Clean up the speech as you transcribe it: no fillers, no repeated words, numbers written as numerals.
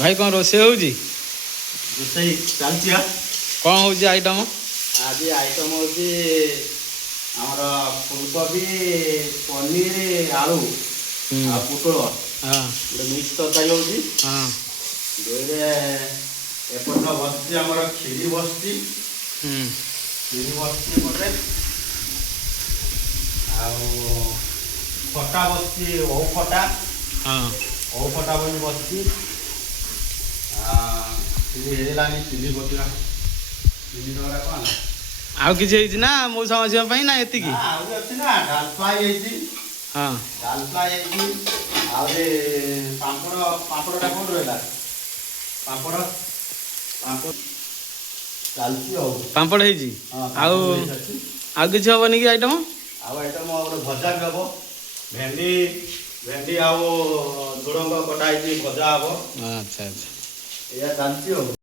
भाई कौन रोसे होजी रोसई चलती है। कौन होजी आइटम आज आइटम होची आमर फुलकोबी पनीर आलू आ पुटल हाँ गोटे मिक्स तरकारी होची हाँ दुईरे एपट बसची आमर खीरी बसची खीरी बसची एपटे आउ खटा बसची ओ खटा हाँ ओ खटा बनी बसची खीरी हेलानी चिली पकेगा चिली डरा कौन आउ किसी होइछि ना मौसा माछिया ପାଇଁ ना एतिकी आउ अच्छी ना डाल फ्राई ହେଇଛି हाँ डाल फ्राई ହେଇଛି ଆଉ ଯେ ପାମ୍ପଡ଼ଟା କୋଉଠି ରହିଲା ପାମ୍ପଡ଼ ଚାଲିଛି ଆଉ ପାମ୍ପଡ଼ ହେଇଛି ହଁ ଆଉ ଆଉ କିଛି ହବନି କି ଆଇଟମ ଆଉ ଆଇଟମ ଗୋଟେ ଭଜା ବି ହବ ଭେଣ୍ଡି ଭେଣ୍ଡି ଆଉ ଝୁଡ଼ଙ୍ଗ କଟା ହେଇଛି ଭଜା ହବ ଆଚ୍ଛା ଆଚ୍ଛା ଏଇଆ ଚାଲିଛି ଆଉ